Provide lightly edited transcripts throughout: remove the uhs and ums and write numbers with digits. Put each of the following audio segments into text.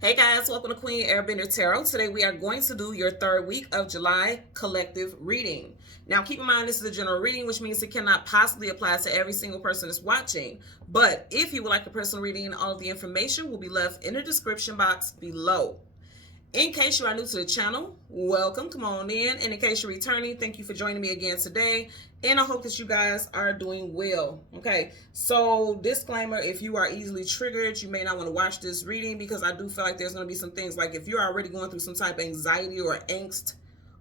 Hey guys, welcome to Queen Airbender Tarot. Today we are going to do your third week of July collective reading. Now keep in mind this is a general reading, which means it cannot possibly apply to every single person that's watching. But if you would like a personal reading, all of the information will be left in the description box below. In case you are new to the channel, welcome, come on in. And in case you're returning, thank you for joining me again today. And I hope that you guys are doing well. Okay, so disclaimer, if you are easily triggered, you may not want to watch this reading because I do feel like there's going to be some things like if you're already going through some type of anxiety or angst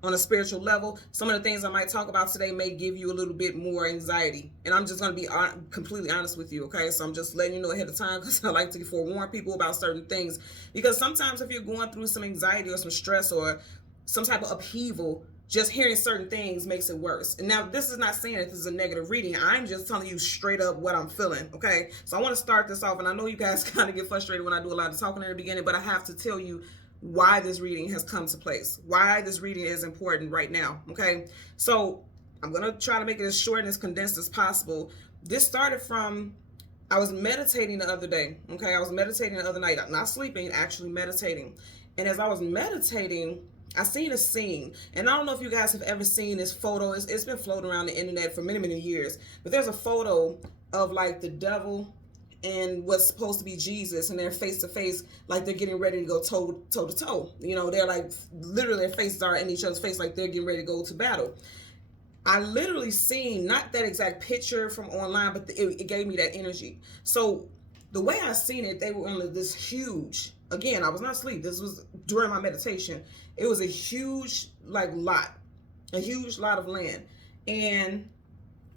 on a spiritual level, some of the things I might talk about today may give you a little bit more anxiety. And I'm just going to be completely honest with you, okay? So I'm just letting you know ahead of time because I like to forewarn people about certain things. Because sometimes if you're going through some anxiety or some stress or some type of upheaval, just hearing certain things makes it worse. And now this is not saying that this is a negative reading. I'm just telling you straight up what I'm feeling, okay? So I want to start this off, and I know you guys kind of get frustrated when I do a lot of talking in the beginning, but I have to tell you why this reading has come to place, why this reading is important right now, okay? So I'm going to try to make it as short and as condensed as possible. This started from, I was meditating the other day, okay? I was meditating the other night, not sleeping, actually meditating. And as I was meditating, I seen a scene, and I don't know if you guys have ever seen this photo. It's been floating around the internet for many, many years, but there's a photo of like the devil and what's supposed to be Jesus, and they're face to face, like they're getting ready to go toe to toe. You know, they're like literally their faces are in each other's face, like they're getting ready to go to battle. I literally seen not that exact picture from online, but it gave me that energy. So the way I seen it, they were on this huge. Again, I was not asleep. This was during my meditation. It was a huge a huge lot of land, and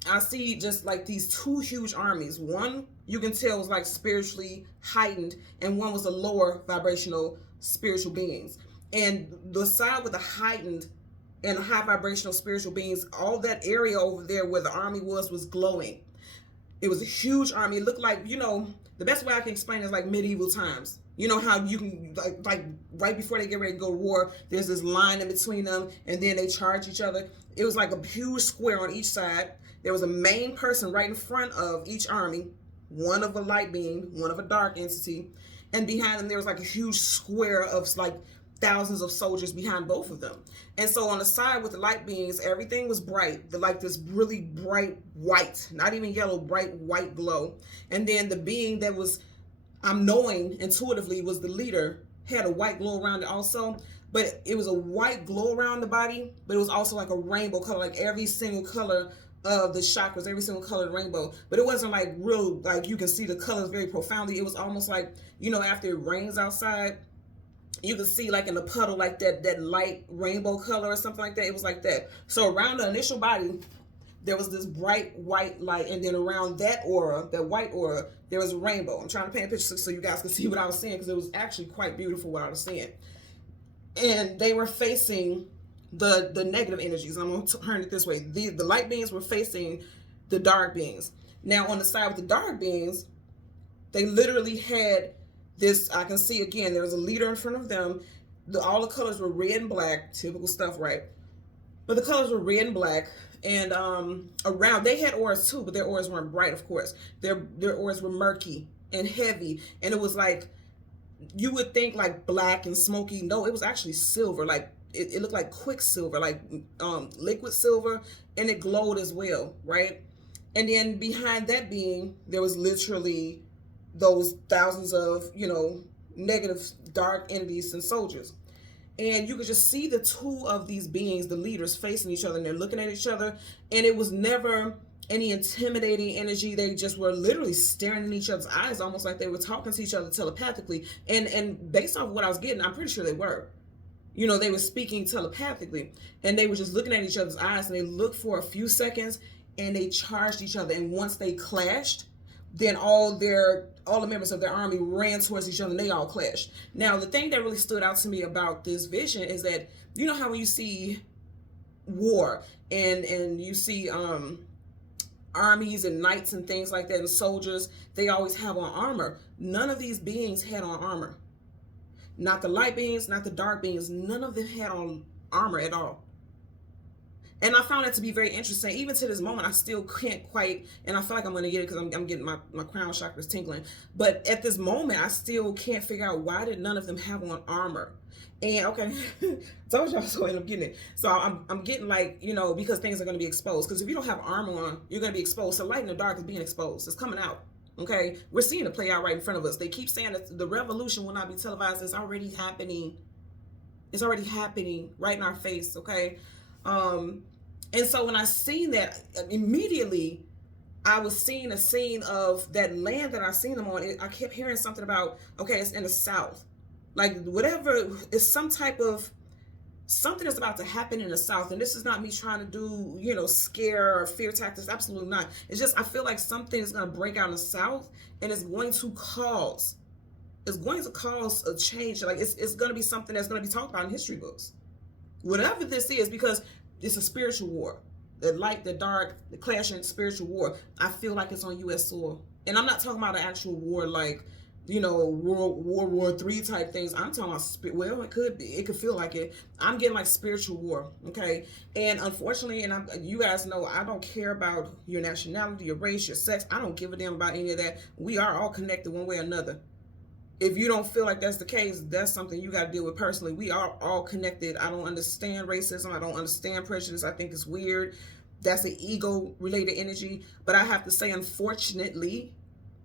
I see just like these two huge armies. One you can tell was like spiritually heightened, and one was a lower vibrational spiritual beings. And the side with the heightened and high vibrational spiritual beings, all that area over there where the army was glowing. It was a huge army. It looked like, the best way I can explain it is like medieval times. You know how you can, like right before they get ready to go to war, there's this line in between them, and then they charge each other. It was like a huge square on each side. There was a main person right in front of each army, one of a light being, one of a dark entity, and behind them there was like a huge square of like thousands of soldiers behind both of them. And so on the side with the light beings, everything was bright, like this really bright white, not even yellow, bright white glow. And then the being that was, I'm knowing intuitively, was the leader, had a white glow around it also. But it was a white glow around the body, but it was also like a rainbow color, like every single color of the chakras, every single color of the rainbow. But it wasn't like real, like you can see the colors very profoundly. It was almost like, after it rains outside, you can see like in the puddle, like that light rainbow color or something like that. It was like that. So around the initial body, there was this bright white light, and then around that aura, that white aura, there was a rainbow. I'm trying to paint a picture so you guys can see what I was seeing, because it was actually quite beautiful what I was seeing. And they were facing the negative energies. I'm going to turn it this way. The light beings were facing the dark beings. Now on the side with the dark beings, they literally had this, I can see again, there was a leader in front of them. All the colors were red and black, typical stuff, right? But the colors were red and black. And around, they had auras too, but their auras weren't bright, of course. Their auras were murky and heavy. And it was like, you would think like black and smoky. No, it was actually silver. Like it looked like quicksilver, like liquid silver, and it glowed as well, right? And then behind that being, there was literally those thousands of, negative dark entities and soldiers. And you could just see the two of these beings, the leaders, facing each other, and they're looking at each other. And it was never any intimidating energy. They just were literally staring in each other's eyes, almost like they were talking to each other telepathically. And based off what I was getting, I'm pretty sure they were. They were speaking telepathically, and they were just looking at each other's eyes, and they looked for a few seconds, and they charged each other. And once they clashed, then all the members of their army ran towards each other, and they all clashed. Now, the thing that really stood out to me about this vision is that, you know how when you see war and you see armies and knights and things like that, and soldiers, they always have on armor. None of these beings had on armor. Not the light beings, not the dark beings. None of them had on armor at all. And I found that to be very interesting. Even to this moment, I still can't quite, and I feel like I'm going to get it because I'm getting my crown chakras tingling. But at this moment, I still can't figure out why did none of them have on armor. And okay, told y'all, so I end up getting it. So I'm getting like, you know, because things are going to be exposed. Because if you don't have armor on, you're going to be exposed. So light in the dark is being exposed. It's coming out. Okay, we're seeing it play out right in front of us. They keep saying that the revolution will not be televised. It's already happening. It's already happening right in our face. Okay. And so when I seen that, immediately I was seeing a scene of that land that I seen them on. I kept hearing something about, okay, it's in the South. Like whatever, it's some type of, something is about to happen in the South. And this is not me trying to do, you know, scare or fear tactics. Absolutely not. It's just, I feel like something is going to break out in the South and it's going to cause a change. Like it's going to be something that's going to be talked about in history books. Whatever this is, because it's a spiritual war. The light, the dark, the clashing spiritual war. I feel like it's on U.S. soil. And I'm not talking about an actual war like, you know, World War III type things. I'm talking about, well, it could be. It could feel like it. I'm getting like spiritual war, okay? And unfortunately, and you guys know, I don't care about your nationality, your race, your sex. I don't give a damn about any of that. We are all connected one way or another. If you don't feel like that's the case, that's something you got to deal with personally. We are all connected. I don't understand racism. I don't understand prejudice. I think it's weird. That's an ego-related energy. But I have to say, unfortunately,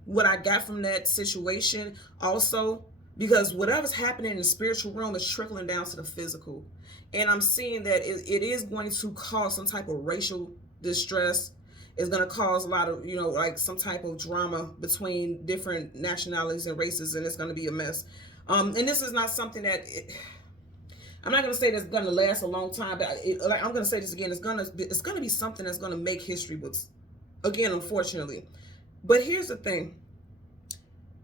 what I got from that situation also, because whatever's happening in the spiritual realm is trickling down to the physical. And I'm seeing that it is going to cause some type of racial distress. It's going to cause a lot of, you know, like some type of drama between different nationalities and races, and it's going to be a mess. And this is not something that, I'm not going to say that's going to last a long time, but like I'm going to say this again, it's going to be something that's going to make history books, again, unfortunately. But here's the thing.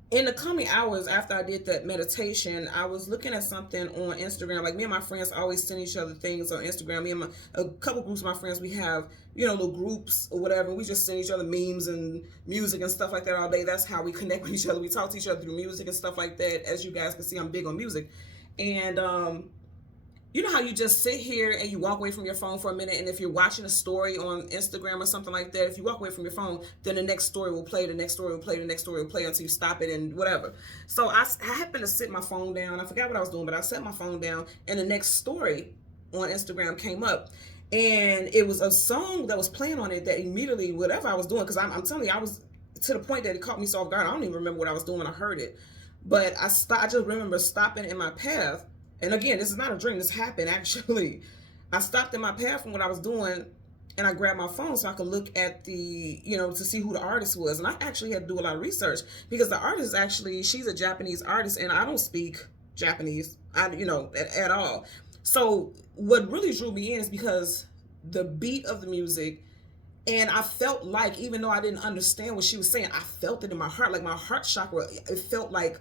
In the coming hours after I did that meditation, I was looking at something on Instagram. Like me and my friends always send each other things on Instagram. Me and a couple groups of my friends, we have, you know, little groups or whatever. We just send each other memes and music and stuff like that all day. That's how we connect with each other. We talk to each other through music and stuff like that. As you guys can see, I'm big on music. And you know how you just sit here and you walk away from your phone for a minute, and if you're watching a story on Instagram or something like that, if you walk away from your phone, then the next story will play, the next story will play, the next story will play until you stop it and whatever. So I happened to sit my phone down. I forgot what I was doing, but I set my phone down, and the next story on Instagram came up. And it was a song that was playing on it that immediately, whatever I was doing, because I'm telling you, I was to the point that it caught me so off guard. I don't even remember what I was doing when I heard it. But I just remember stopping in my path. And again, this is not a dream. This happened, actually. I stopped in my path from what I was doing, and I grabbed my phone so I could look at the, you know, to see who the artist was. And I actually had to do a lot of research because the artist actually, she's a Japanese artist, and I don't speak Japanese, at all. So what really drew me in is because the beat of the music, and I felt like, even though I didn't understand what she was saying, I felt it in my heart. Like my heart chakra, it felt like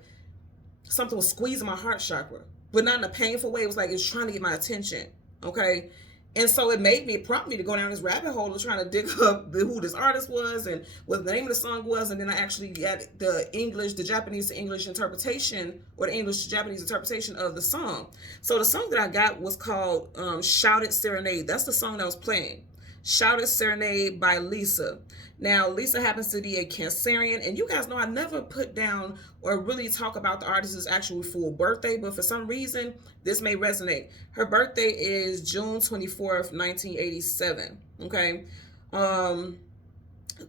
something was squeezing my heart chakra. But not in a painful way. It was like it was trying to get my attention, okay? And so it prompted me to go down this rabbit hole of trying to dig up who this artist was and what the name of the song was. And then I actually got the Japanese to English interpretation, or the English to Japanese interpretation of the song. So the song that I got was called Shouted Serenade. That's the song that was playing. Shouted Serenade by Lisa. Now, Lisa happens to be a Cancerian, and you guys know I never put down or really talk about the artist's actual full birthday, but for some reason, this may resonate. Her birthday is June 24th, 1987, okay?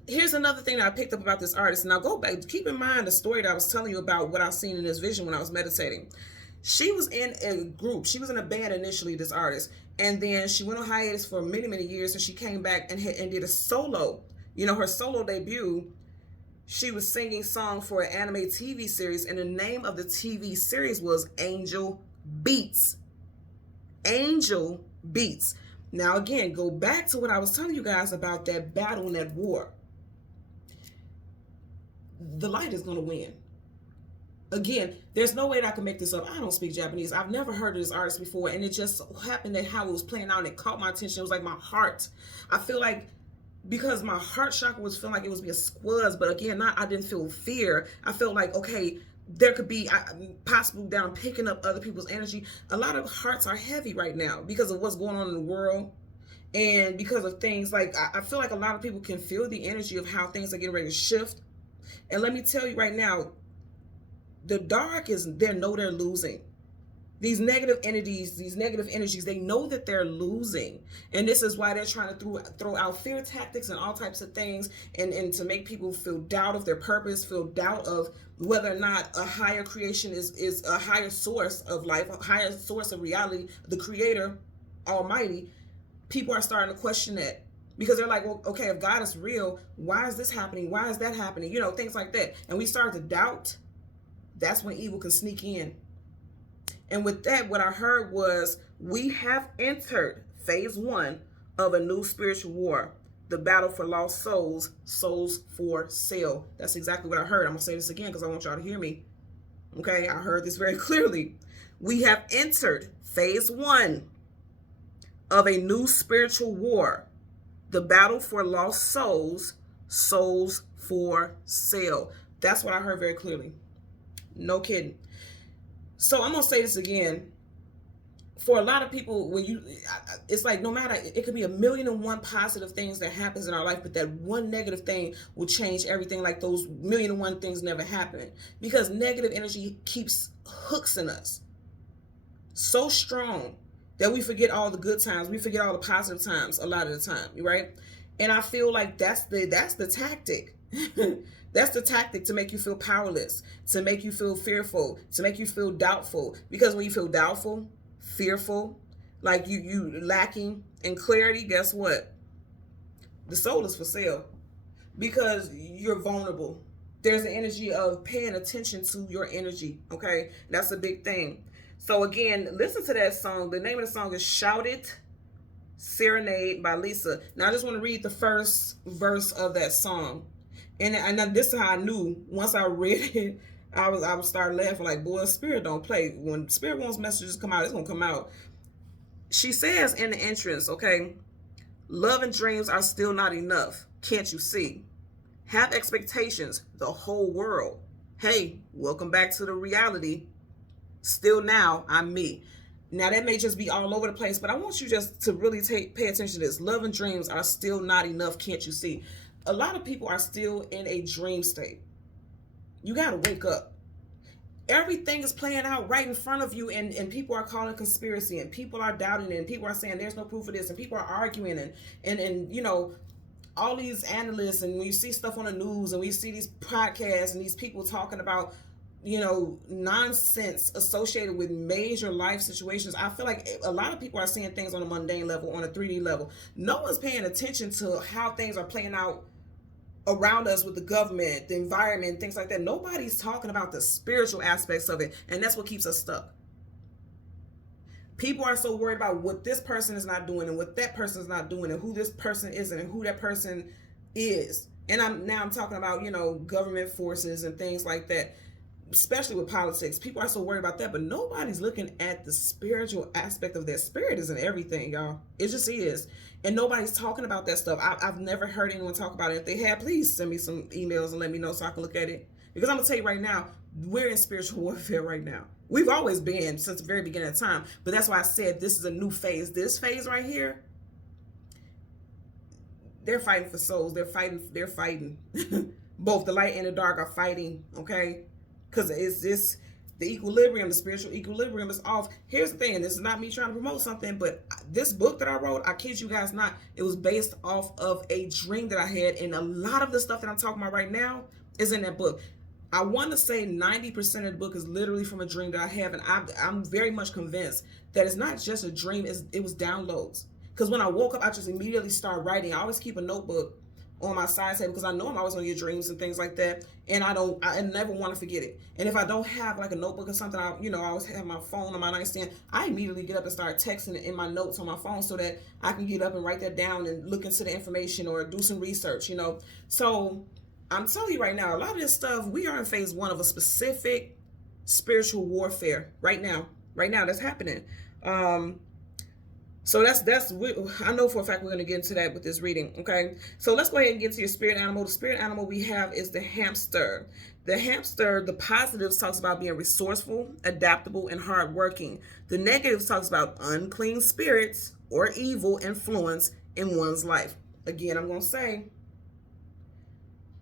Here's another thing that I picked up about this artist. Now, go back, keep in mind the story that I was telling you about what I seen in this vision when I was meditating. She was in a group. She was in a band initially, this artist, and then she went on hiatus for many, many years, and she came back and did a solo. You know, her solo debut, she was singing song for an anime TV series, and the name of the TV series was Angel Beats. Angel Beats. Now, again, go back to what I was telling you guys about that battle and that war. The light is going to win. Again, there's no way that I can make this up. I don't speak Japanese. I've never heard of this artist before, and it just happened that how it was playing out, and it caught my attention. It was like my heart. I feel like, because my heart chakra was feeling like it was being squeezed, but again, I didn't feel fear. I felt like, okay, there could be possible down picking up other people's energy. A lot of hearts are heavy right now because of what's going on in the world. And because of things like, I feel like a lot of people can feel the energy of how things are getting ready to shift. And let me tell you right now, the dark is, they're losing. These negative energies, they know that they're losing. And this is why they're trying to throw out fear tactics and all types of things, and to make people feel doubt of their purpose, feel doubt of whether or not a higher creation is a higher source of life, a higher source of reality, the creator, almighty. People are starting to question that, because they're like, well, okay, if God is real, why is this happening? Why is that happening? You know, things like that. And we start to doubt. That's when evil can sneak in. And with that, what I heard was, we have entered phase 1 of a new spiritual war, the battle for lost souls, souls for sale. That's exactly what I heard. I'm going to say this again because I want y'all to hear me. Okay, I heard this very clearly. We have entered phase 1 of a new spiritual war, the battle for lost souls, souls for sale. That's what I heard very clearly. No kidding. So I'm going to say this again. For a lot of people, it's like, no matter, it could be 1,000,001 positive things that happens in our life, but that one negative thing will change everything. Like those 1,000,001 things never happen, because negative energy keeps hooks in us so strong that we forget all the good times. We forget all the positive times a lot of the time, right? And I feel like that's the tactic. That's the tactic, to make you feel powerless, to make you feel fearful, to make you feel doubtful. Because when you feel doubtful, fearful, like you lacking in clarity, guess what? The soul is for sale, because you're vulnerable. There's an energy of paying attention to your energy, okay? That's a big thing. So again, listen to that song. The name of the song is Shout It, Serenade by Lisa. Now I just want to read the first verse of that song. And this is how I knew. Once I read it, I would start laughing like, boy, Spirit don't play. When Spirit wants messages to come out, it's going to come out. She says in the entrance, okay, love and dreams are still not enough. Can't you see? Have expectations, the whole world. Hey, welcome back to the reality. Still now, I'm me. Now that may just be all over the place, but I want you just to really pay attention to this. Love and dreams are still not enough. Can't you see? A lot of people are still in a dream state. You got to wake up. Everything is playing out right in front of you, and people are calling conspiracy, and people are doubting it, and people are saying there's no proof of this, and people are arguing, and you know, all these analysts, and when you see stuff on the news, and we see these podcasts and these people talking about, you know, nonsense associated with major life situations. I feel like a lot of people are seeing things on a mundane level, on a 3D level. No one's paying attention to how things are playing out around us with the government, the environment, things like that. Nobody's talking about the spiritual aspects of it, and that's what keeps us stuck. People are so worried about what this person is not doing and what that person is not doing and who this person isn't and who that person is. And I'm talking about, you know, government forces and things like that, especially with politics. People are so worried about that, but nobody's looking at the spiritual aspect of their spirit. Is in everything, y'all. It just is. And nobody's talking about that stuff. I've never heard anyone talk about it. If they have, please send me some emails and let me know so I can look at it. Because I'm going to tell you right now, we're in spiritual warfare right now. We've always been since the very beginning of time. But that's why I said this is a new phase. This phase right here, they're fighting for souls. They're fighting. Both the light and the dark are fighting, okay? Because it's this, the equilibrium, the spiritual equilibrium is off. Here's the thing, this is not me trying to promote something, but this book that I wrote, I kid you guys not, it was based off of a dream that I had, and a lot of the stuff that I'm talking about right now is in that book. I want to say 90% of the book is literally from a dream that I have, and I'm very much convinced that it's not just a dream, it was downloads. Because when I woke up, I just immediately started writing. I always keep a notebook on my side table because I know I'm always going to get dreams and things like that, and I never want to forget it. And if I don't have like a notebook or something, I always have my phone on my nightstand. I immediately get up and start texting it in my notes on my phone so that I can get up and write that down and look into the information or do some research, So I'm telling you right now, a lot of this stuff, we are in phase 1 of a specific spiritual warfare right now. Right now, that's happening. So I know for a fact we're going to get into that with this reading, okay? So let's go ahead and get to your spirit animal. The spirit animal we have is the hamster. The hamster, the positives talks about being resourceful, adaptable, and hardworking. The negatives talks about unclean spirits or evil influence in one's life. Again, I'm going to say,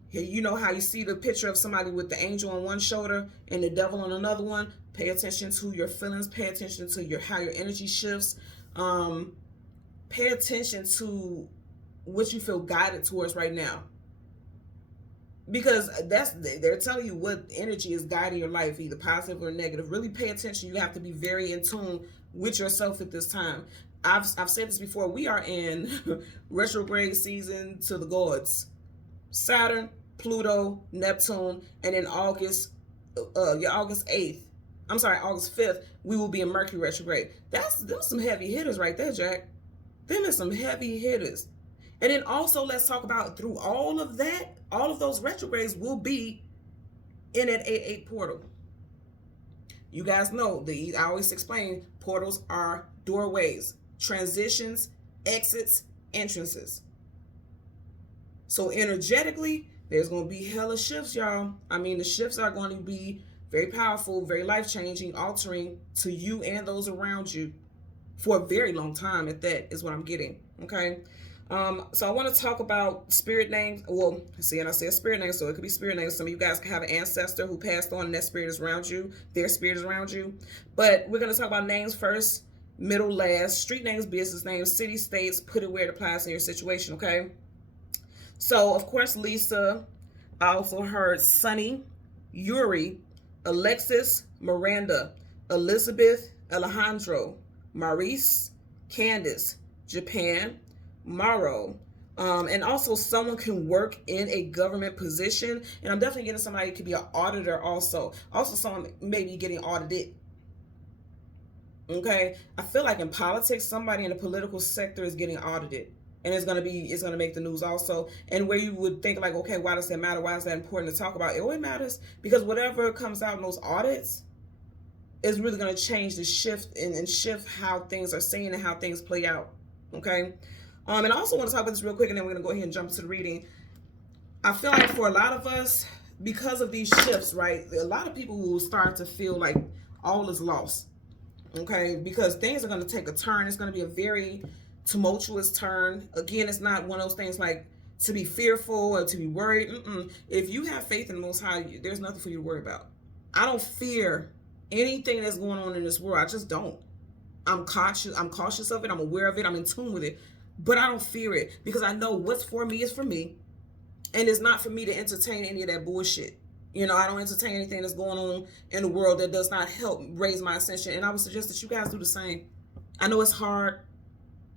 here, you know how you see the picture of somebody with the angel on one shoulder and the devil on another one? Pay attention to your feelings. Pay attention to how your energy shifts. Pay attention to what you feel guided towards right now. Because they're telling you what energy is guiding your life, either positive or negative. Really pay attention. You have to be very in tune with yourself at this time. I've said this before. We are in retrograde season to the gods. Saturn, Pluto, Neptune, and in August 8th, I'm sorry, August 5th, we will be in Mercury retrograde. Them some heavy hitters right there, Jack. Them is some heavy hitters. And then also let's talk about through all of that, all of those retrogrades will be in an 8-8 portal. You guys know, I always explain portals are doorways, transitions, exits, entrances. So energetically, there's going to be hella shifts, y'all. I mean, the shifts are going to be very powerful, very life-changing, altering to you and those around you for a very long time at that is what I'm getting, okay? So I want to talk about spirit names. Well, see, and I said spirit names, so it could be spirit names. Some of you guys can have an ancestor who passed on and that spirit is around you. Their spirit is around you. But we're going to talk about names first, middle, last, street names, business names, city, states, put it where it applies in your situation, okay? So, of course, Lisa. I also heard Sunny, Yuri, Alexis, Miranda, Elizabeth, Alejandro, Maurice, Candace, Japan, Morrow, and also someone can work in a government position, and I'm definitely getting somebody who could be an auditor also someone maybe getting audited. Okay, I feel like in politics somebody in the political sector is getting audited, and it's gonna make the news also. And where you would think like, okay, why does that matter? Why is that important to talk about? It always matters because whatever comes out in those audits is really going to change the shift and shift how things are seen and how things play out. Okay. And I also want to talk about this real quick, and then we're going to go ahead and jump to the reading. I feel like for a lot of us, because of these shifts, right, a lot of people will start to feel like all is lost. Okay. Because things are going to take a turn. It's going to be a very tumultuous turn. Again, it's not one of those things like to be fearful or to be worried. If you have faith in the Most High, there's nothing for you to worry about. I don't fear anything that's going on in this world. I just don't. I'm cautious of it. I'm aware of it. I'm in tune with it. But I don't fear it because I know what's for me is for me. And it's not for me to entertain any of that bullshit. You know, I don't entertain anything that's going on in the world that does not help raise my ascension. And I would suggest that you guys do the same. I know it's hard,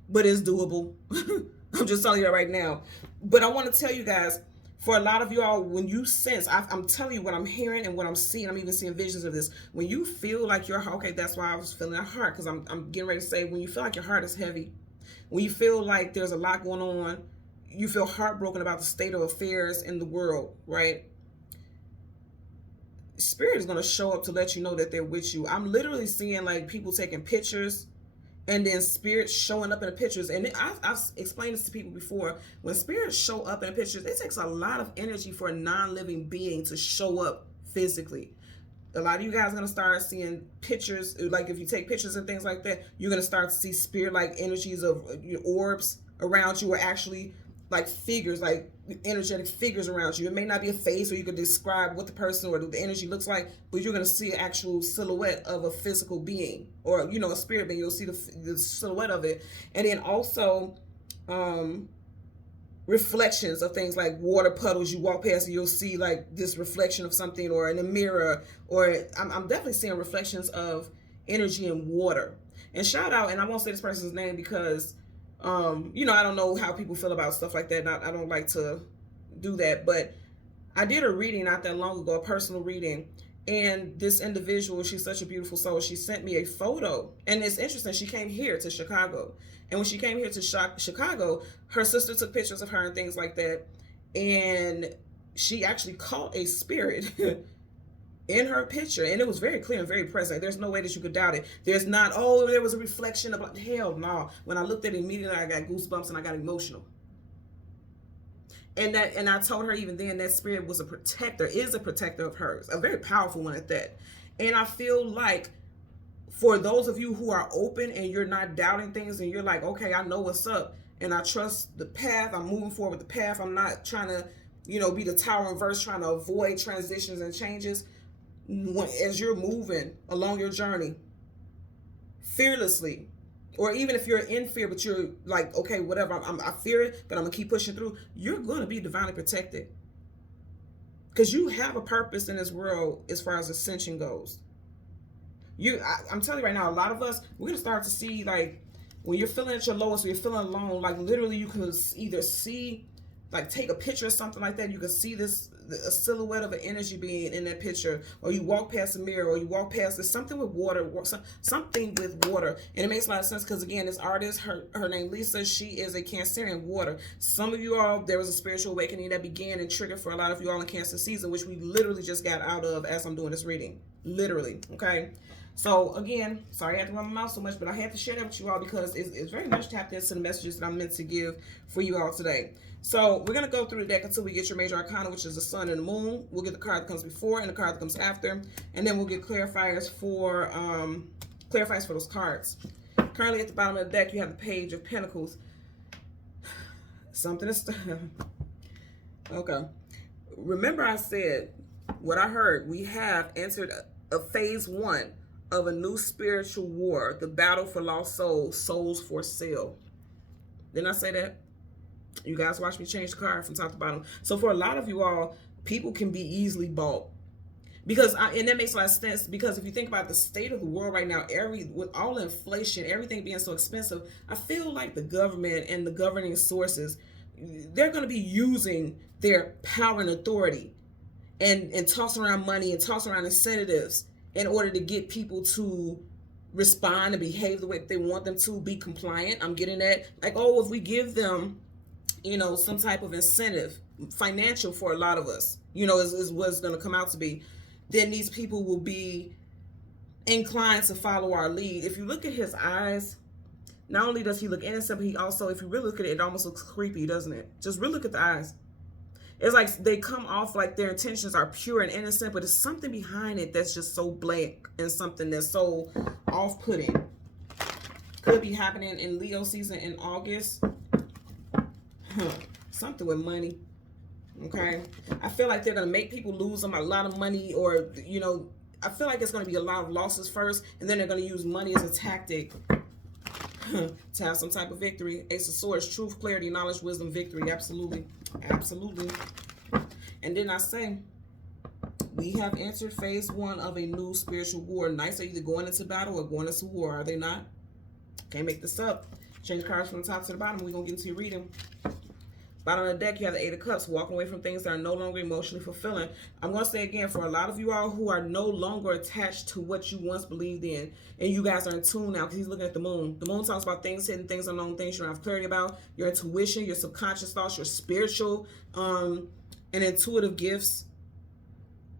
but it's doable. I'm just telling you that right now. But I want to tell you guys, for a lot of y'all, when you sense, I'm telling you what I'm hearing and what I'm seeing, I'm even seeing visions of this. When you feel like your heart, okay, that's why I was feeling that heart, because I'm getting ready to say, when you feel like your heart is heavy, when you feel like there's a lot going on, you feel heartbroken about the state of affairs in the world, right? Spirit is going to show up to let you know that they're with you. I'm literally seeing like people taking pictures and then spirits showing up in the pictures. And I've explained this to people before. When spirits show up in the pictures, it takes a lot of energy for a non-living being to show up physically. A lot of you guys are going to start seeing pictures. Like if you take pictures and things like that, you're going to start to see spirit-like energies of orbs around you, or actually like figures, like energetic figures around you. It may not be a face, or you could describe what the person or the energy looks like, but you're going to see an actual silhouette of a physical being, or, you know, a spirit being. You'll see the silhouette of it. And then also reflections of things like water puddles. You walk past and you'll see like this reflection of something, or in a mirror, or I'm definitely seeing reflections of energy in water. And shout out, and I won't say this person's name because you know, I don't know how people feel about stuff like that. I don't like to do that, but I did a reading not that long ago, a personal reading, and this individual, she's such a beautiful soul. She sent me a photo, and it's interesting. She came here to Chicago, and when she came here to Chicago, her sister took pictures of her and things like that, and she actually caught a spirit in her picture, and it was very clear and very present. There's no way that you could doubt it. There's not, oh, there was a reflection of, hell no. When I looked at it immediately, I got goosebumps and I got emotional. And I told her even then that spirit was a protector, is a protector of hers, a very powerful one at that. And I feel like for those of you who are open and you're not doubting things and you're like, okay, I know what's up and I trust the path, I'm moving forward with the path, I'm not trying to, be the tower in verse trying to avoid transitions and changes. As you're moving along your journey fearlessly, or even if you're in fear but you're like, okay, whatever, I fear it but I'm gonna keep pushing through, you're going to be divinely protected because you have a purpose in this world as far as ascension goes. I'm telling you right now, a lot of us, we're gonna start to see, like, when you're feeling at your lowest, when you're feeling alone, like literally you can either see, like, take a picture or something like that, you can see a silhouette of an energy being in that picture, or you walk past a mirror, or you walk past, there's something with water, something with water. And it makes a lot of sense because, again, this artist, her name Lisa, she is a Cancerian water. Some of you all, there was a spiritual awakening that began and triggered for a lot of you all in Cancer season, which we literally just got out of as I'm doing this reading. Literally, okay? So, again, sorry I had to run my mouth so much, but I had to share that with you all because it's very much tapped into the messages that I'm meant to give for you all today. So, we're going to go through the deck until we get your major arcana, which is the sun and the moon. We'll get the card that comes before and the card that comes after. And then we'll get clarifiers for those cards. Currently at the bottom of the deck, you have the Page of Pentacles. Something is... Okay. Remember I said, what I heard, we have entered a phase 1 of a new spiritual war, the battle for lost souls, souls for sale. Didn't I say that? You guys watch me change the card from top to bottom. So for a lot of you all, people can be easily bought. And that makes a lot of sense, because if you think about the state of the world right now, with all inflation, everything being so expensive, I feel like the government and the governing sources, they're going to be using their power and authority and toss around money and toss around incentives in order to get people to respond and behave the way they want them to, be compliant. I'm getting that. Like, oh, if we give them, some type of incentive, financial for a lot of us, is what it's going to come out to be, then these people will be inclined to follow our lead. If you look at his eyes, not only does he look innocent, but he also, if you really look at it, it almost looks creepy, doesn't it? Just really look at the eyes. It's like they come off like their intentions are pure and innocent, but there's something behind it that's just so blank and something that's so off-putting. Could be happening in Leo season in August. Something with money. Okay? I feel like they're going to make people lose them a lot of money, or, I feel like it's going to be a lot of losses first, and then they're going to use money as a tactic to have some type of victory. Ace of Swords, truth, clarity, knowledge, wisdom, victory. Absolutely. Absolutely. And then I say, we have entered phase 1 of a new spiritual war. Knights are either going into battle or going into war, are they not? Can't make this up. Change cards from the top to the bottom. We're going to get into your reading. Bottom of the deck, you have the Eight of Cups, walking away from things that are no longer emotionally fulfilling. I'm going to say again, for a lot of you all who are no longer attached to what you once believed in, and you guys are in tune now, because he's looking at the moon. The moon talks about things hidden, things unknown, things you don't have clarity about, your intuition, your subconscious thoughts, your spiritual and intuitive gifts.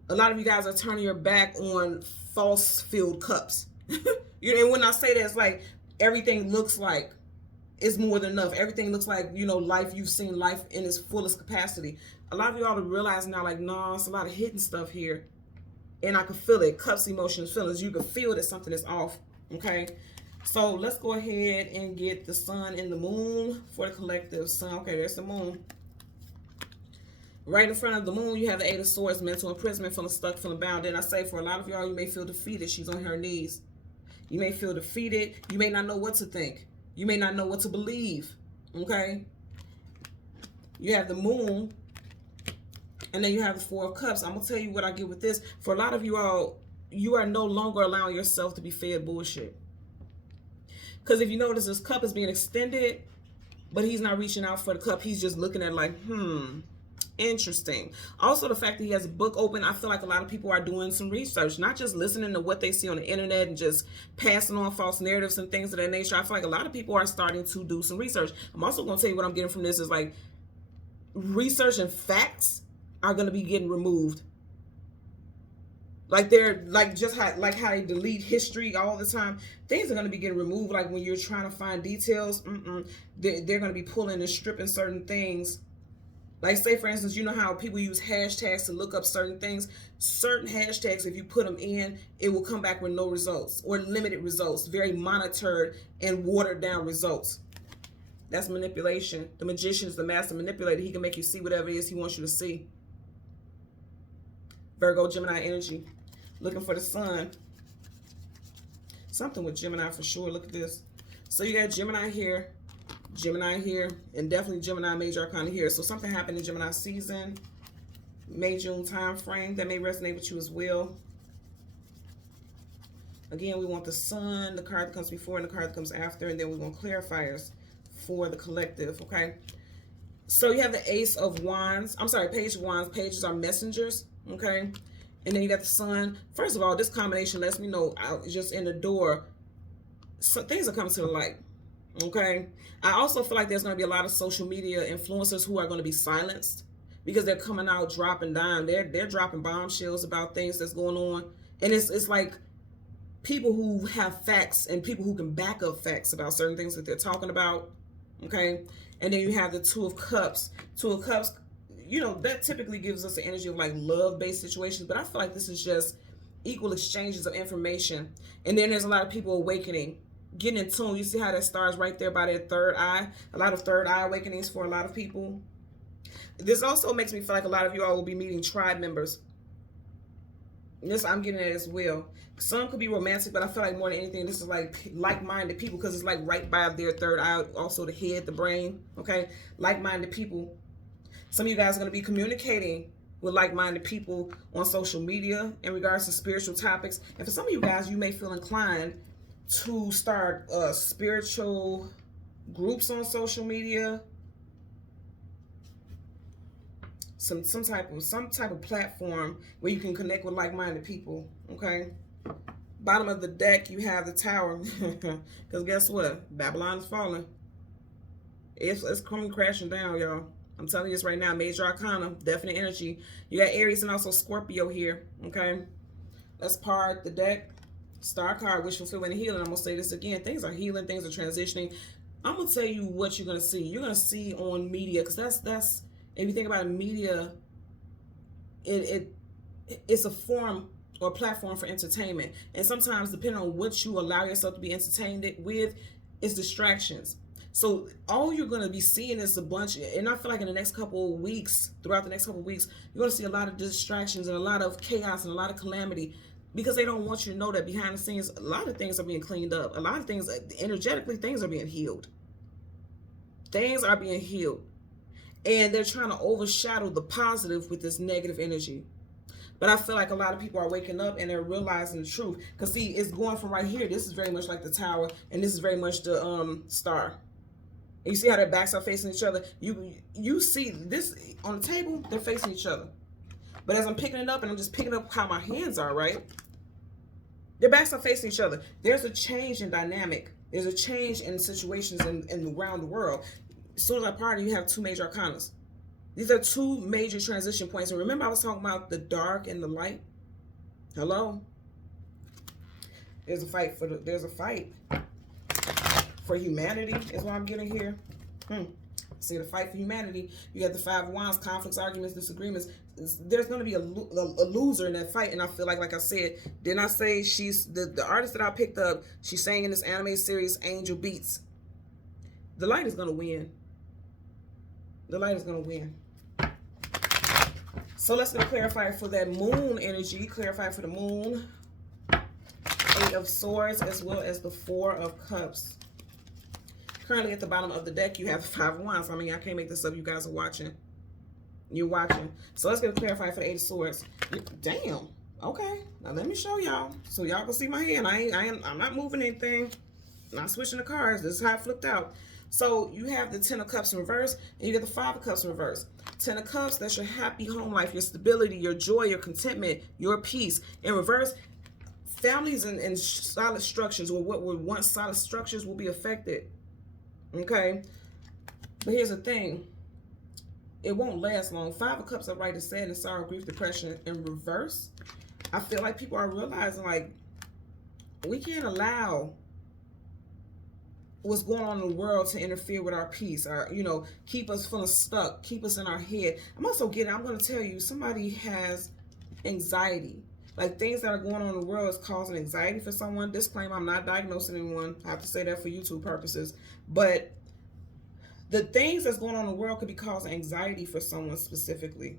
A lot of you guys are turning your back on false-filled cups. And when I say that, it's like everything looks like it's more than enough. Everything looks like, life, you've seen life in its fullest capacity. A lot of y'all are realizing now, like, no, it's a lot of hidden stuff here. And I can feel it. Cups, emotions, feelings. You can feel that something is off. Okay? So let's go ahead and get the sun and the moon for the collective. Sun, okay, there's the moon. Right in front of the moon, you have the Eight of Swords, mental imprisonment, feeling stuck, feeling bound. And I say, for a lot of y'all, you may feel defeated. She's on her knees. You may feel defeated. You may not know what to think. You may not know what to believe, okay? You have the moon, and then you have the Four of Cups. I'm going to tell you what I get with this. For a lot of you all, you are no longer allowing yourself to be fed bullshit. Because if you notice, this cup is being extended, but he's not reaching out for the cup. He's just looking at it like, interesting. Also, the fact that he has a book open, I feel like a lot of people are doing some research, not just listening to what they see on the internet and just passing on false narratives and things of that nature. I feel like a lot of people are starting to do some research. I'm also going to tell you what I'm getting from this is like research and facts are going to be getting removed. Like they're like just how they delete history all the time. Things are going to be getting removed. Like when you're trying to find details, they're going to be pulling and stripping certain things Like, say, for instance, you know how people use hashtags to look up certain things? Certain hashtags, if you put them in, it will come back with no results or limited results, very monitored and watered down results. That's manipulation. The magician is the master manipulator. He can make you see whatever it is he wants you to see. Virgo, Gemini energy. Looking for the sun. Something with Gemini for sure. Look at this. So you got Gemini here, and definitely Gemini major arcana here. So something happened in Gemini season, May, June time frame that may resonate with you as well. Again, we want the sun, the card that comes before and the card that comes after, and then we want clarifiers for the collective, okay? So you have the Ace of Wands. I'm sorry, Page of Wands. Pages are messengers, okay? And then you got the sun. First of all, this combination lets me know out just in the door, so things are coming to the light, okay? I also feel like there's going to be a lot of social media influencers who are going to be silenced because they're coming out dropping down. They're dropping bombshells about things that's going on. And it's like people who have facts and people who can back up facts about certain things that they're talking about, okay? And then you have the Two of Cups. Two of Cups, you know, that typically gives us the energy of like love-based situations, but I feel like this is just equal exchanges of information. And then there's a lot of people awakening, getting in tune. You see how that starts right there by their third eye? A lot of third eye awakenings for a lot of people. This also makes me feel like a lot of you all will be meeting tribe members. This I'm getting at as well. Some could be romantic, but I feel like more than anything, this is like-minded people because it's like right by their third eye, also the head, the brain, okay? Like-minded people. Some of you guys are going to be communicating with like-minded people on social media in regards to spiritual topics. And for some of you guys, you may feel inclined to start spiritual groups on social media. Some type of platform where you can connect with like-minded people, okay? Bottom of the deck, you have the Tower. Because guess what? Babylon is falling. It's coming crashing down, y'all. I'm telling you this right now. Major Arcana, definite energy. You got Aries and also Scorpio here, okay? Let's part the deck. Star card, wish fulfillment and healing. I'm going to say this again. Things are healing. Things are transitioning. I'm going to tell you what you're going to see. You're going to see on media, because that's if you think about media, it's a form or platform for entertainment. And sometimes, depending on what you allow yourself to be entertained with, it's distractions. So all you're going to be seeing is a bunch, and I feel like in the next couple of weeks, throughout the next couple of weeks, you're going to see a lot of distractions and a lot of chaos and a lot of calamity, because they don't want you to know that behind the scenes, a lot of things are being cleaned up. A lot of things, energetically, things are being healed. Things are being healed. And they're trying to overshadow the positive with this negative energy. But I feel like a lot of people are waking up and they're realizing the truth. Because see, it's going from right here. This is very much like the Tower. And this is very much the Star. And you see how their backs are facing each other? You see this on the table, they're facing each other. But as I'm picking it up, and I'm just picking up how my hands are, right? Their backs are facing each other. There's a change in dynamic. There's a change in situations and around the world. As soon as I party, you have two major arcanas. These are two major transition points. And remember I was talking about the dark and the light? Hello? There's a fight for humanity is what I'm getting here. See, the fight for humanity. You got the Five of Wands, conflicts, arguments, disagreements. There's going to be a loser in that fight. And I feel like I said, didn't I say she's the artist that I picked up, she's saying in this anime series, Angel Beats. The light is going to win. The light is going to win. So let's go clarify for that moon energy. Clarify for the moon. Eight of Swords as well as the Four of Cups. Currently at the bottom of the deck, you have the Five of Wands. I mean, I can't make this up. You guys are watching. You're watching. So let's get a clarifier for the Eight of Swords. Damn. Okay. Now let me show y'all. So y'all can see my hand. I'm not moving anything. Not switching the cards. This is how it flipped out. So you have the Ten of Cups in reverse, and you get the Five of Cups in reverse. Ten of Cups, that's your happy home life, your stability, your joy, your contentment, your peace. In reverse, families and solid structures, or what were once solid structures, will be affected. Okay? But here's the thing. It won't last long. Five of Cups are right as sadness, sorrow, grief, depression. In reverse, I feel like people are realizing, like, we can't allow what's going on in the world to interfere with our peace, our, keep us feeling stuck, keep us in our head. I'm going to tell you, somebody has anxiety. Like, things that are going on in the world is causing anxiety for someone. Disclaimer, I'm not diagnosing anyone. I have to say that for YouTube purposes. But the things that's going on in the world could be causing anxiety for someone specifically.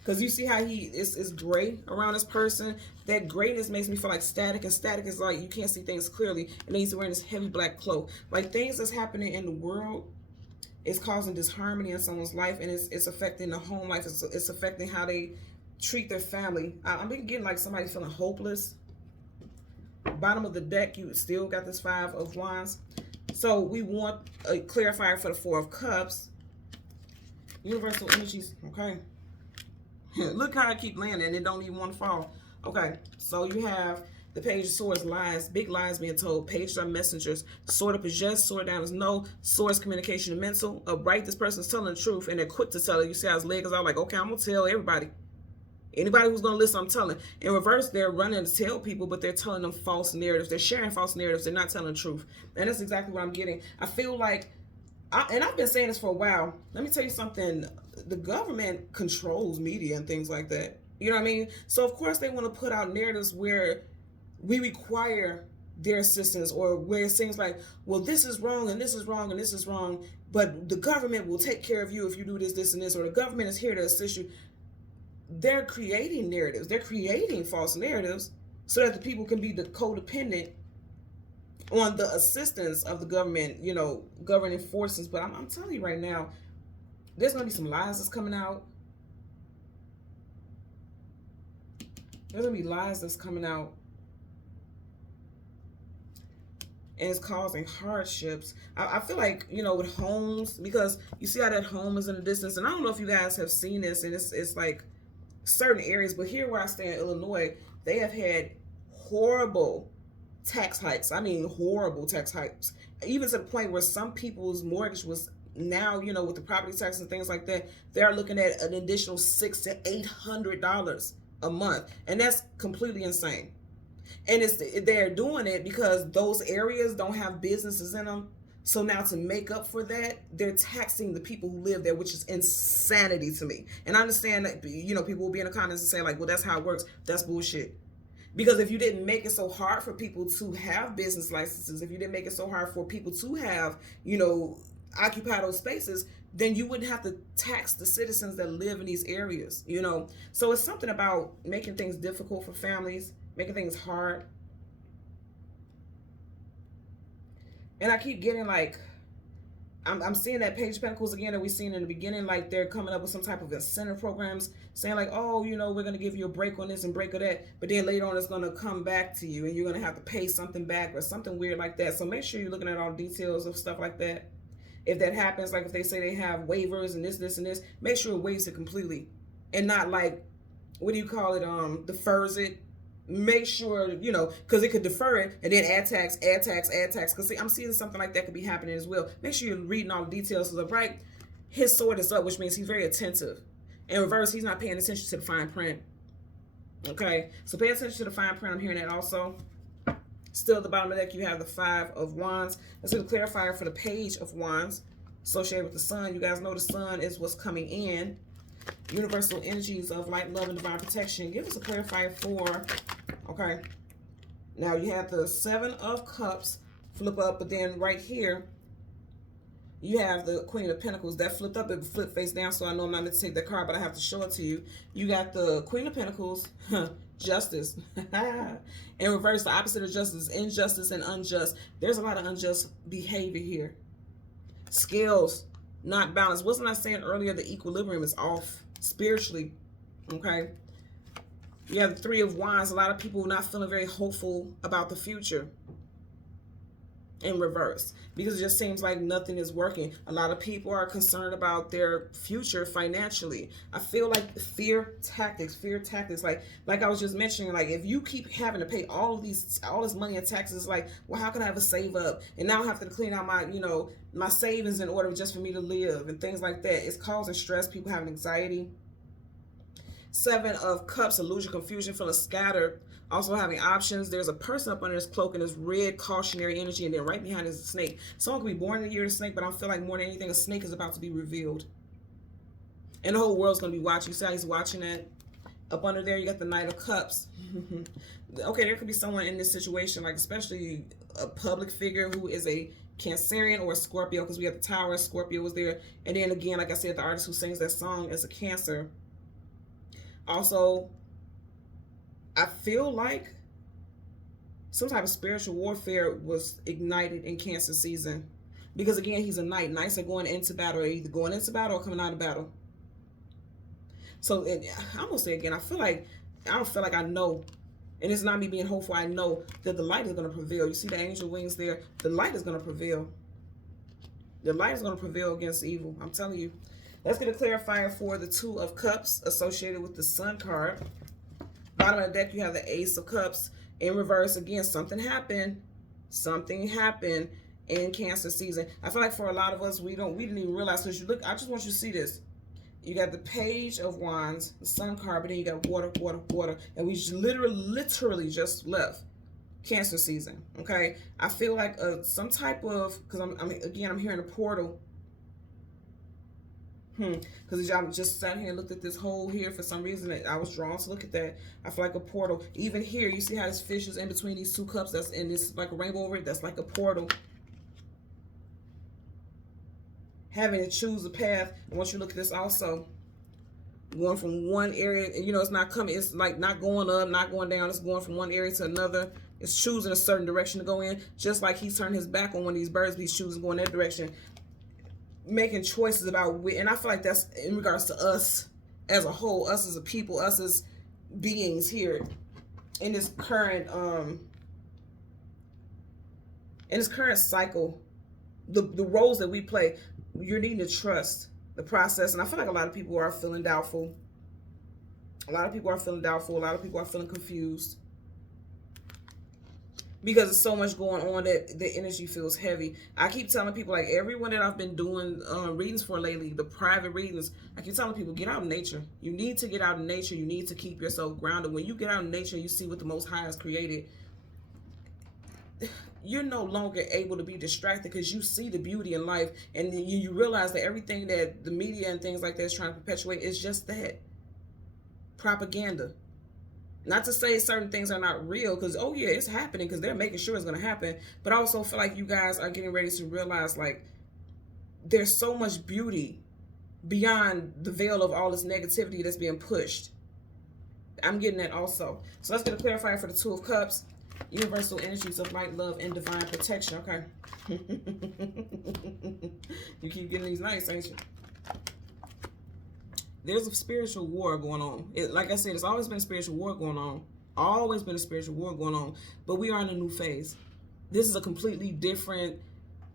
Because you see how it's gray around this person. That grayness makes me feel like static. And static is like you can't see things clearly. And then he's wearing this heavy black cloak. Like, things that's happening in the world is causing disharmony in someone's life. And it's affecting the home life. It's affecting how they treat their family. I'm getting like somebody feeling hopeless. Bottom of the deck, you still got this 5 of Wands. So we want a clarifier for the 4 of Cups. Universal energies, okay. Look how I keep landing and it don't even want to fall. Okay, so you have the Page of Swords, lies, big lies being told. Pages are messengers. Sword up is yes, sword down is no. Swords, communication and mental. Upright, this person's telling the truth and they're quick to tell it. You see how his leg is out like, okay, I'm going to tell everybody. Anybody who's going to listen, I'm telling. In reverse, they're running to tell people, but they're telling them false narratives. They're sharing false narratives. They're not telling the truth. And that's exactly what I'm getting. I feel like, and I've been saying this for a while. Let me tell you something. The government controls media and things like that. You know what I mean? So, of course, they want to put out narratives where we require their assistance, or where it seems like, well, this is wrong and this is wrong and this is wrong, but the government will take care of you if you do this, this, and this, or the government is here to assist you. They're creating narratives. They're creating false narratives so that the people can be codependent on the assistance of the government, governing forces. But I'm telling you right now, there's going to be some lies that's coming out. There's going to be lies that's coming out. And it's causing hardships. I feel like, with homes, because you see how that home is in the distance. And I don't know if you guys have seen this, and it's like certain areas, but here where I stay in Illinois, they have had horrible tax hikes. I mean, horrible tax hikes. Even to the point where some people's mortgage was now, with the property tax and things like that, they're looking at an additional $600 to $800 a month. And that's completely insane. And they're doing it because those areas don't have businesses in them. So now to make up for that, they're taxing the people who live there, which is insanity to me. And I understand that, people will be in the comments and say like, well, that's how it works. That's bullshit. Because if you didn't make it so hard for people to have business licenses, if you didn't make it so hard for people to have, occupy those spaces, then you wouldn't have to tax the citizens that live in these areas, So it's something about making things difficult for families, making things hard. And I keep getting like, I'm seeing that Page of Pentacles again that we seen in the beginning, like they're coming up with some type of incentive programs saying like, oh, we're going to give you a break on this and break on that. But then later on, it's going to come back to you and you're going to have to pay something back or something weird like that. So make sure you're looking at all the details of stuff like that. If that happens, like if they say they have waivers and this, and this, make sure it waives it completely and not like, what do you call it? Defers it. Make sure, because it could defer it and then add tax. Because see, I'm seeing something like that could be happening as well. Make sure you're reading all the details. So right, his sword is up, which means he's very attentive. In reverse, he's not paying attention to the fine print. Okay, so pay attention to the fine print. I'm hearing that also. Still at the bottom of the deck, you have the 5 of Wands. Let's do the clarifier for the Page of Wands associated with the Sun. You guys know the Sun is what's coming in. Universal energies of light, love, and divine protection. Give us a clarifier for, okay. Now you have the 7 of Cups flip up, but then right here, you have the Queen of Pentacles. That flipped up, it flipped face down, so I know I'm not meant to take that card, but I have to show it to you. You got the Queen of Pentacles, Justice. In reverse, the opposite of justice, injustice and unjust. There's a lot of unjust behavior here. Scales, not balanced. Wasn't I saying earlier the equilibrium is off spiritually? Okay. You have the 3 of Wands. A lot of people not feeling very hopeful about the future. In reverse, because it just seems like nothing is working. A lot of people are concerned about their future financially. I feel like fear tactics, like I was just mentioning, like if you keep having to pay all this money in taxes, like, well, how can I ever save up? And now I have to clean out my, my savings in order just for me to live and things like that. It's causing stress, people having anxiety. 7 of Cups, illusion, confusion, feeling scattered. Also having options. There's a person up under this cloak in this red cautionary energy, and then right behind is a snake. Someone could be born in the year of the snake, but I feel like more than anything, a snake is about to be revealed. And the whole world's going to be watching. You see how he's watching that? Up under there, you got the Knight of Cups. Okay, there could be someone in this situation, like especially a public figure who is a Cancerian or a Scorpio, because we have the Tower, Scorpio was there. And then again, like I said, the artist who sings that song is a Cancer. Also, I feel like some type of spiritual warfare was ignited in Cancer season. Because again, he's a knight. Knights are going into battle, either going into battle or coming out of battle. So I'm gonna say again, I don't feel like I know, and it's not me being hopeful. I know that the light is gonna prevail. You see the angel wings there. The light is gonna prevail. The light is gonna prevail against evil. I'm telling you. Let's get a clarifier for the Two of Cups associated with the Sun card. Bottom of the deck, you have the Ace of Cups in reverse. Again, something happened. Something happened in Cancer season. I feel like for a lot of us, we didn't even realize. Because you look, I just want you to see this. You got the Page of Wands, the Sun card, but then you got water, water, water. And we just literally just left Cancer season, okay? I feel like some type of, because I'm hearing a portal. Because I just sat here and looked at this hole here for some reason. I was drawn to look at that. I feel like a portal. Even here, you see how this fish is in between these two cups? That's in this, like a rainbow over it. That's like a portal. Having to choose a path. And once you look at this also, going from one area, you know, it's not coming, it's like not going up, not going down, it's going from one area to another. It's choosing a certain direction to go in, just like he's turned his back on one of these birds, but he's choosing going that direction. Making choices about, and I feel like that's in regards to us as a whole, us as a people, us as beings here in this current cycle, the roles that we play. You're needing to trust the process. And I feel like a lot of people are feeling doubtful. A lot of people are feeling doubtful. A lot of people are feeling confused. Because there's so much going on that the energy feels heavy. I keep telling people, like everyone that I've been doing readings for lately, the private readings, I keep telling people, get out in nature. You need to get out in nature. You need to keep yourself grounded. When you get out in nature, you see what the Most High has created. You're no longer able to be distracted because you see the beauty in life, and you realize that everything that the media and things like that is trying to perpetuate is just that propaganda. Not to say certain things are not real, because oh yeah, it's happening, because they're making sure it's going to happen, but I also feel like you guys are getting ready to realize, like, there's so much beauty beyond the veil of all this negativity that's being pushed. I'm getting that also. So let's get a clarifier for the Two of Cups. Universal energies of light, love, and divine protection. Okay. You keep getting these nights, ain't you? There's a spiritual war going on. Like I said, it's always been a spiritual war going on. Always been a spiritual war going on. But we are in a new phase. This is a completely different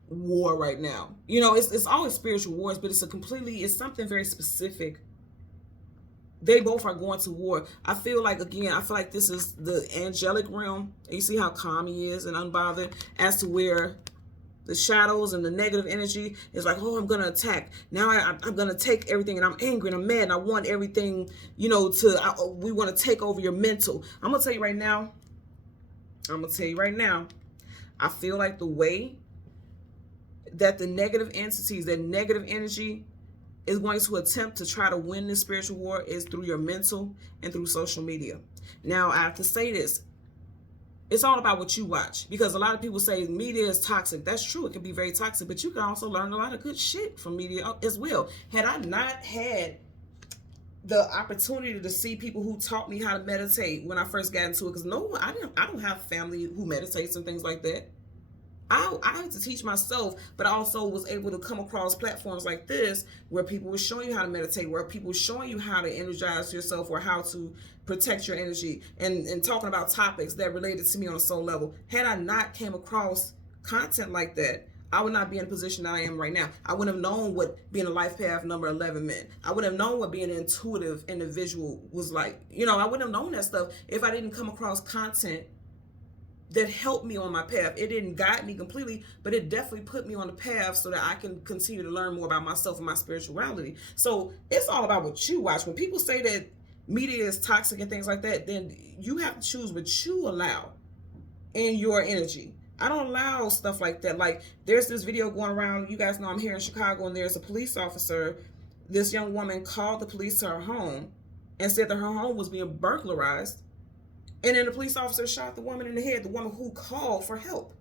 war right now. You know, it's always spiritual wars, but it's something very specific. They both are going to war. I feel like this is the angelic realm. You see how calm he is and unbothered, as to where the shadows and the negative energy is like, oh, I'm going to attack. Now I'm going to take everything, and I'm angry and I'm mad and I want everything, you know, we want to take over your mental. I'm going to tell you right now, I feel like the way that the negative entities, that negative energy is going to attempt to try to win this spiritual war is through your mental and through social media. Now, I have to say this. It's all about what you watch, because a lot of people say media is toxic. That's true. It can be very toxic, but you can also learn a lot of good shit from media as well. Had I not had the opportunity to see people who taught me how to meditate when I first got into it, because I don't have family who meditates and things like that. I had to teach myself, but I also was able to come across platforms like this where people were showing you how to meditate, where people were showing you how to energize yourself or how to protect your energy, and talking about topics that related to me on a soul level. Had I not came across content like that, I would not be in the position that I am right now. I wouldn't have known what being a life path number 11 meant. I wouldn't have known what being an intuitive individual was like. You know, I wouldn't have known that stuff if I didn't come across content that helped me on my path. It didn't guide me completely, but it definitely put me on the path so that I can continue to learn more about myself and my spirituality. So it's all about what you watch. When people say that media is toxic and things like that, then you have to choose what you allow in your energy. I don't allow stuff like that. Like, there's this video going around. You guys know I'm here in Chicago, and there's a police officer. This young woman called the police to her home and said that her home was being burglarized. And then the police officer shot the woman in the head, the woman who called for help.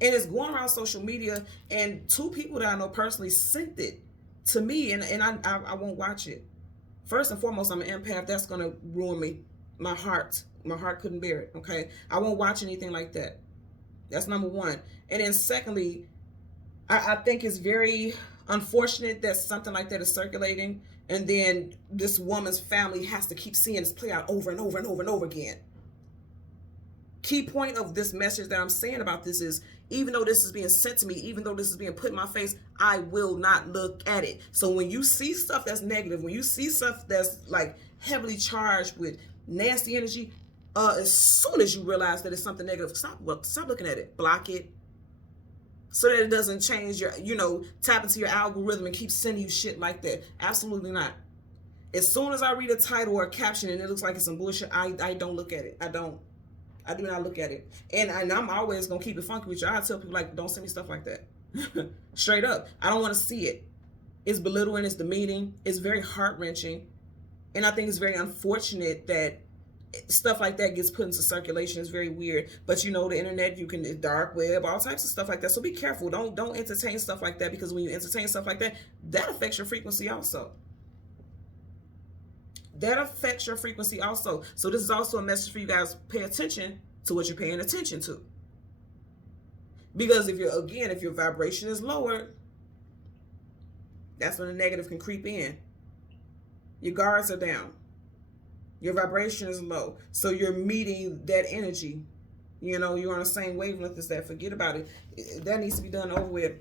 And it's going around social media, and 2 people that I know personally sent it to me, and I won't watch it. First and foremost, I'm an empath. That's going to ruin me. My heart couldn't bear it, okay? I won't watch anything like that. That's number one. And then secondly, I think it's very unfortunate that something like that is circulating, and then this woman's family has to keep seeing this play out over and over and over and over again. Key point of this message that I'm saying about this is, even though this is being sent to me, even though this is being put in my face, I will not look at it. So when you see stuff that's negative, when you see stuff that's like heavily charged with nasty energy, as soon as you realize that it's something negative, stop looking at it, block it, so that it doesn't change your, tap into your algorithm and keep sending you shit like that. Absolutely not. As soon as I read a title or a caption and it looks like it's some bullshit, I don't look at it. I do not look at it. And I'm always going to keep it funky with you. I tell people, like, don't send me stuff like that. Straight up. I don't want to see it. It's belittling. It's demeaning. It's very heart-wrenching. And I think it's very unfortunate that stuff like that gets put into circulation. It's very weird. But the internet, you can, dark web, all types of stuff like that. So be careful. Don't entertain stuff like that, because when you entertain stuff like that, that affects your frequency also. That affects your frequency also. So this is also a message for you guys. Pay attention to what you're paying attention to. Because if your vibration is lowered, that's when the negative can creep in. Your guards are down. Your vibration is low. So you're meeting that energy. You're on the same wavelength as that. Forget about it. That needs to be done over with.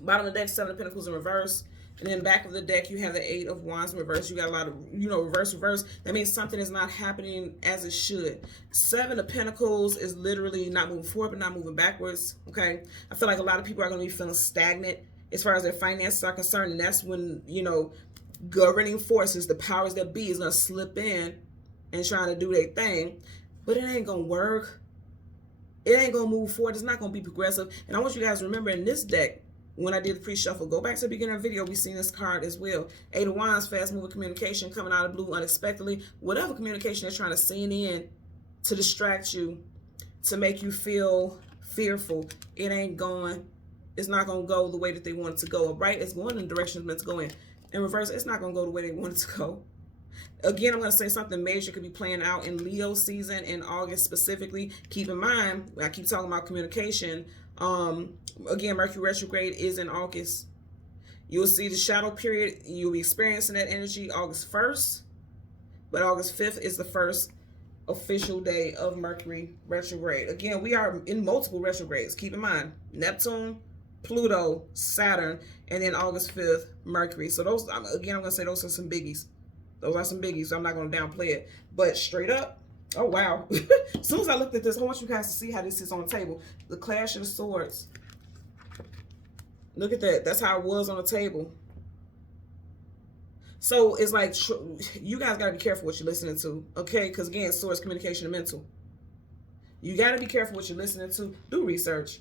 Bottom of the deck, 7 of Pentacles in reverse. And then back of the deck, you have the 8 of Wands in reverse. You got a lot of, reverse. That means something is not happening as it should. 7 of Pentacles is literally not moving forward, but not moving backwards, okay? I feel like a lot of people are going to be feeling stagnant as far as their finances are concerned. And that's when, governing forces, the powers that be, is going to slip in and trying to do their thing. But it ain't going to work. It ain't going to move forward. It's not going to be progressive. And I want you guys to remember, in this deck, when I did the pre-shuffle, go back to the beginning of the video, we seen this card as well. 8 of Wands, fast-moving communication coming out of the blue unexpectedly. Whatever communication they're trying to send in to distract you, to make you feel fearful, it ain't going. It's not going to go the way that they want it to go. Right? It's going in the direction it's meant to go in. In reverse, it's not going to go the way they want it to go. Again, I'm going to say something major could be playing out in Leo season in August specifically. Keep in mind, I keep talking about communication. Again, Mercury retrograde is in August. You'll see the shadow period. You'll be experiencing that energy August 1st. But August 5th is the first official day of Mercury retrograde. Again, we are in multiple retrogrades. Keep in mind, Neptune, Pluto, Saturn, and then August 5th, Mercury. So those, again, I'm going to say those are some biggies. Those are some biggies, so I'm not going to downplay it. But straight up, oh, wow. As soon as I looked at this, I want you guys to see how this is on the table. The Clash of the Swords. Look at that. That's how it was on the table. So it's like, you guys got to be careful what you're listening to, okay? Because, again, swords, communication, and mental. You got to be careful what you're listening to. Do research.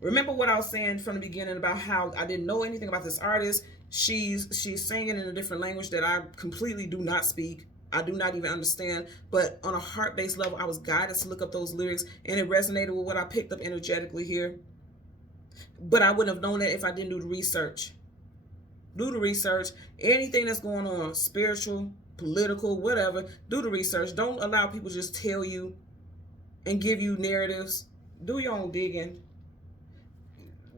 Remember what I was saying from the beginning about how I didn't know anything about this artist. She's singing in a different language that I completely do not speak. I do not even understand. But on a heart-based level, I was guided to look up those lyrics, and it resonated with what I picked up energetically here. But I wouldn't have known that if I didn't do the research. Do the research. Anything that's going on, spiritual, political, whatever, do the research. Don't allow people just tell you and give you narratives. Do your own digging.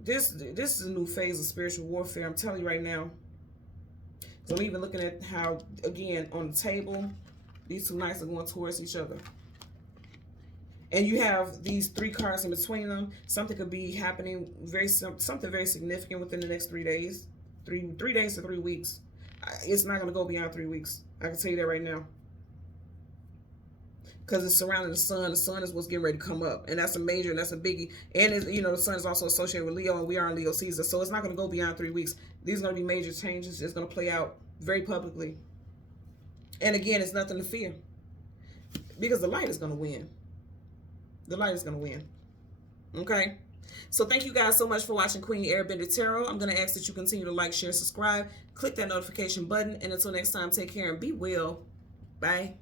This is a new phase of spiritual warfare. I'm telling you right now. So I'm even looking at how, again, on the table, these 2 knights are going towards each other. And you have these 3 cards in between them. Something could be happening, something very significant within the next 3 days. 3 days to 3 weeks. It's not going to go beyond 3 weeks. I can tell you that right now. Because it's surrounding the sun. The sun is what's getting ready to come up. And that's a major, and that's a biggie. And, the sun is also associated with Leo, and we are in Leo season. So it's not going to go beyond 3 weeks. These are going to be major changes. It's going to play out very publicly. And again, it's nothing to fear because the light is going to win. The light is going to win. Okay? So thank you guys so much for watching Queen Airbender Tarot. I'm going to ask that you continue to like, share, subscribe, click that notification button. And until next time, take care and be well. Bye.